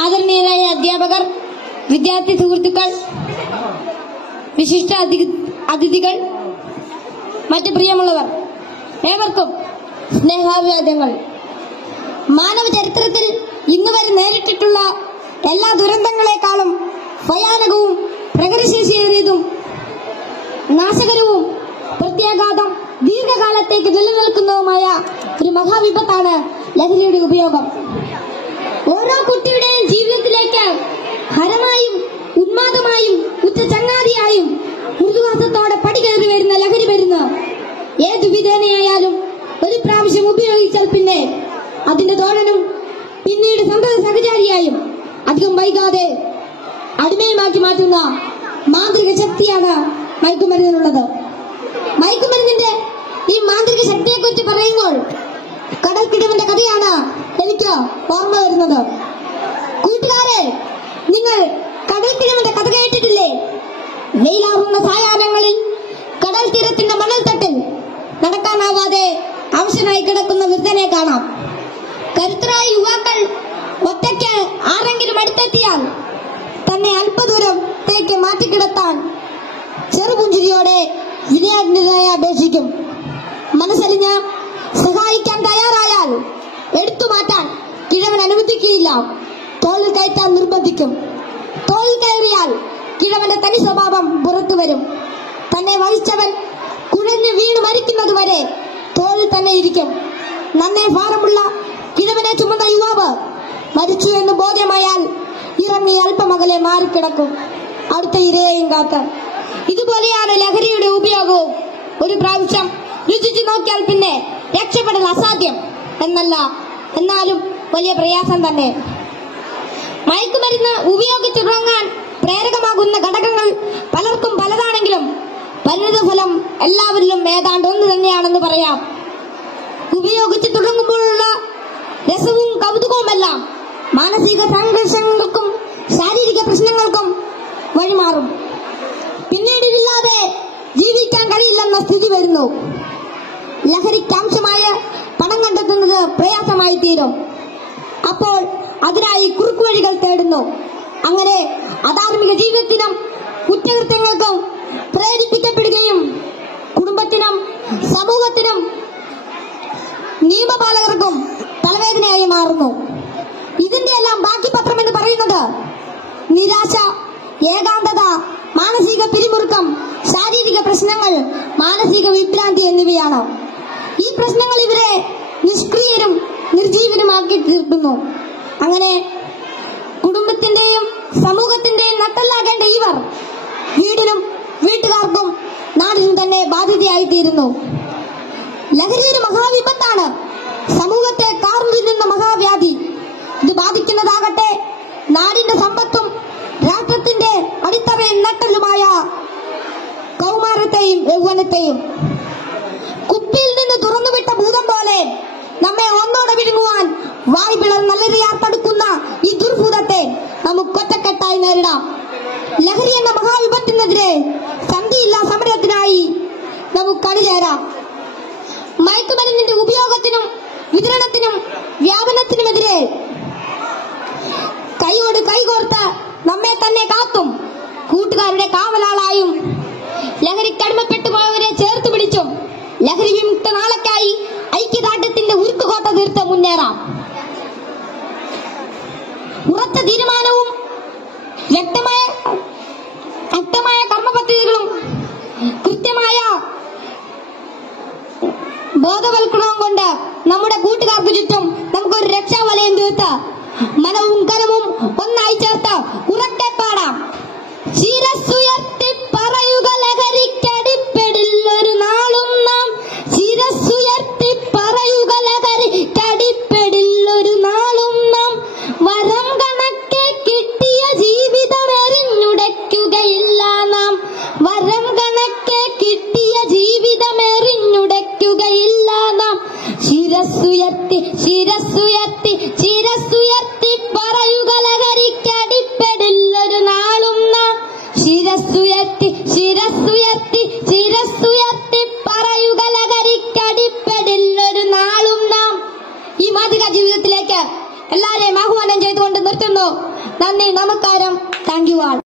ആദരണീയരായ അധ്യാപകർ, വിദ്യാർത്ഥി സുഹൃത്തുക്കൾ, വിശിഷ്ട അതിഥികൾ, മറ്റു പ്രിയമുള്ളവർ, ഏവർക്കും സ്നേഹാഭിവാദ്യങ്ങൾ. മാനവ ചരിത്രത്തിൽ ഇന്നുവരെ നേരിട്ടിട്ടുള്ള എല്ലാ ദുരന്തങ്ങളെക്കാളും ഭയാനകവും പ്രകൃതിശേഷിയേറിയതും നാശകരവും പ്രത്യാഘാതം ദീർഘകാലത്തേക്ക് നിലനിൽക്കുന്നതുമായ ഒരു മഹാവിപത്താണ് ലഹരിയുടെ ഉപയോഗം. ഓരോ കുട്ടിയുടെയും ജീവിതത്തിലേക്ക് ഹരമായും ഉന്മാദമായും ഉറ്റ ചങ്ങാതിയായും മൃദുവാസത്തോടെ പടികയറി വരുന്ന ലഹരി മരുന്ന് ഏതു വിധേനയായാലും ഒരു പ്രാവശ്യം ഉപയോഗിച്ചാൽ പിന്നെ അതിന്റെ തോഴനും പിന്നീട് സന്തത സഹചാരിയായും അധികം വൈകാതെ അടിമയുമാക്കി മാറ്റുന്ന മാന്ത്രിക ശക്തിയാണ് മയക്കുമരുന്നിനുള്ളത്. മയക്കുമരുന്നിന്റെ ഈ മാന്ത്രിക ശക്തിയെക്കുറിച്ച് പറയുമ്പോൾ കടൽക്കിടവന്റെ കഥയാണ് എനിക്ക് ഓർമ്മ വരുന്നത്. കൂട്ടുകാരെ, നിങ്ങൾ കടൽക്കിടവന്റെ കഥ കേട്ടിട്ടില്ലേ? വെയിലാറുന്ന സായാഹ്നങ്ങളിൽ കടൽ തീരത്തിന്റെ മണൽത്തട്ടിൽ നടക്കാനാവാതെ അവശനായി കിടക്കുന്ന വൃദ്ധനെ കാണാം. കരുത്തരായ യുവാക്കൾ ഒറ്റയ്ക്ക് ആരെങ്കിലും അടുത്തെത്തിയാൽ തന്നെ അല്പദൂരത്തേക്ക് മാറ്റിക്കിടത്താൻ ചെറുപുഞ്ചിരിയോടെ വിനയാജ്ഞനായി അപേക്ഷിക്കും. മനസ്സലിഞ്ഞ് സഹായിക്കാൻ തയ്യാറായാൽ എടുത്തു മാറ്റാൻ കിഴവൻ അനുവദിക്കുകയില്ല. തോളിൽ കയറ്റാൻ നിർബന്ധിക്കും. തോളിൽ കയറിയാൽ കിഴവന്റെ തനി സ്വഭാവം പുറത്തു വരും. തന്നെ വഹിച്ചവൻ കുഴഞ്ഞു വീണ് മരിക്കുന്നതുവരെ തോളിൽ തന്നെ ഇരിക്കും. നന്നേ ഭാരമുള്ള കിഴവനെ ചുമന്ന യുവാവ് മരിച്ചു എന്ന് ബോധ്യമായാൽ ഇറങ്ങി അല്പമകലെ മാറിക്കിടക്കും, അടുത്ത ഇരയെയും കാത്ത്. ഇതുപോലെയാണ് ലഹരിയുടെ ഉപയോഗവും. ഒരു പ്രാവശ്യം രുചിച്ചു നോക്കിയാൽ പിന്നെ രക്ഷപ്പെടൽ അസാധ്യം എന്നല്ല, എന്നാലും വലിയ പ്രയാസം തന്നെ. മയക്കുമരുന്ന് ഉപയോഗിച്ചു തുടങ്ങാൻ പ്രേരകമാകുന്ന ഘടകങ്ങൾ പലർക്കും പലതാണെങ്കിലും പരിണിതഫലം എല്ലാവരിലും ഏതാണ്ട് ഒന്ന് തന്നെയാണെന്ന് പറയാം. ഉപയോഗിച്ചു തുടങ്ങുമ്പോഴുള്ള രസവും കൗതുകവുമെല്ലാം മാനസിക സംഘർഷങ്ങൾക്കും ശാരീരിക പ്രശ്നങ്ങൾക്കും വഴിമാറും. പിന്നീട് ഇതില്ലാതെ ജീവിക്കാൻ കഴിയില്ലെന്ന സ്ഥിതി വരുന്നു. ലഹരിക്കാംശമായ പണം കണ്ടെത്തുന്നത് പ്രയാസമായി തീരും. അപ്പോൾ അതിനായി കുറുക്കുവഴികൾ തേടുന്നു. അങ്ങനെ അധാർമിക ജീവിതത്തിനും കുറ്റകൃത്യങ്ങൾക്കും പ്രേരിപ്പിക്കപ്പെടുകയും കുടുംബത്തിനും സമൂഹത്തിനും നിയമപാലകർക്കും തലവേദനയായി മാറുന്നു. ഇതിന്റെ എല്ലാം ബാക്കി പത്രം എന്ന് പറയുന്നത് നിരാശ, ഏകാന്തത, മാനസിക പിരിമുറുക്കം, ശാരീരിക പ്രശ്നങ്ങൾ, മാനസിക വിഭ്രാന്തി എന്നിവയാണ്. ഈ പ്രശ്നങ്ങൾ ഇവരെ നിഷ്ക്രിയരും നിർജീവനുമാക്കി തീർക്കുന്നു. അങ്ങനെ കുടുംബത്തിന്റെയും സമൂഹത്തിന്റെയും നട്ടെല്ലാകേണ്ട ഇവർ വീടിനും വീട്ടുകാർക്കും നാടിനും തന്നെ ബാധ്യതയായിത്തീരുന്നു. ലഹരി ഒരു മഹാവിപത്താണ്, സമൂഹത്തെ കാർന്നു തിന്നുന്ന മഹാവ്യാധി. ഇത് ബാധിക്കുന്നതാകട്ടെ നാടിന്റെ സമ്പത്തും രാഷ്ട്രത്തിന്റെ അടിത്തറയും നട്ടെല്ലുമായ കൗമാരത്തെയും യൗവനത്തെയും. കുപ്പിയിൽ നിന്ന് തുറന്നുവിട്ട ഭൂതം പോലെ നമ്മെ ഒന്നോടെ വിഴുങ്ങുവാൻ വായ്പിളർ നല്ലറിയാർ തടുക്കുന്ന ഈ ദുർഭൂതത്തെ നമുക്കൊറ്റക്കെട്ടായി നേരിടാം. ലഹരി എന്ന മഹാവിപത്തിനെതിരെ സന്ധിയില്ലാ സമരത്തിനായി നമുക്ക് അണിചേരാം. മയക്കുമരുന്നിന്റെ ഉപയോഗത്തിനും വിതരണത്തിനും വ്യാപനത്തിനുമെതിരെ കൈയോട് കൈകോർത്ത് നമ്മെ തന്നെ കാത്തും കൂട്ടുകാരുടെ കാവലാളായും ലഹരിക്കടിമപ്പെട്ടു പോയവരെ ചേർത്ത് പിടിച്ചും ലഹരി വിമുക്ത നാളേക്കായി ഐക്യദാർഢ്യത്തിന്റെ ഉരുക്കുകോട്ട തീർത്ത് മുന്നേറാം. ഉറച്ച തീരുമാനവും വ്യക്തമായ കർമ്മപദ്ധതികളും കൃത്യമായ ബോധവൽക്കരണവും കൊണ്ട് നമ്മുടെ കൂട്ടുകാർക്ക് ചുറ്റും നമുക്കൊരു രക്ഷാവലയം തീർത്ത് മനവും കരവും ഒന്നായി ചേർത്ത് ഉറക്കെ പാടാം. ശിരസ്സുയർത്തി പറയുക ലഹരിക്കടിപ്പെടില്ലൊരു നാളും നാം. ശിരസ്സുയർത്തി പറയുക ലഹരിക്കടിപ്പെടില്ലൊരു നാളും നാം. വരം കണക്കെ കിട്ടിയ ജീവിതം എറിഞ്ഞുടയ്ക്കുകയില്ല നാം. വരം കണക്കെ കിട്ടിയ ജീവിതം എറിഞ്ഞുടയ്ക്കുകയില്ല നാം. ശിരസ്സുയർത്തി ശിരസ്സുയർത്തി ശിരസ്സുയർത്തി പറയുക ലഹരിക്കടിപ്പെടില്ലൊരു നാളും നാം. നിർത്തുന്നു. നന്ദി, നമസ്കാരം. Thank you all.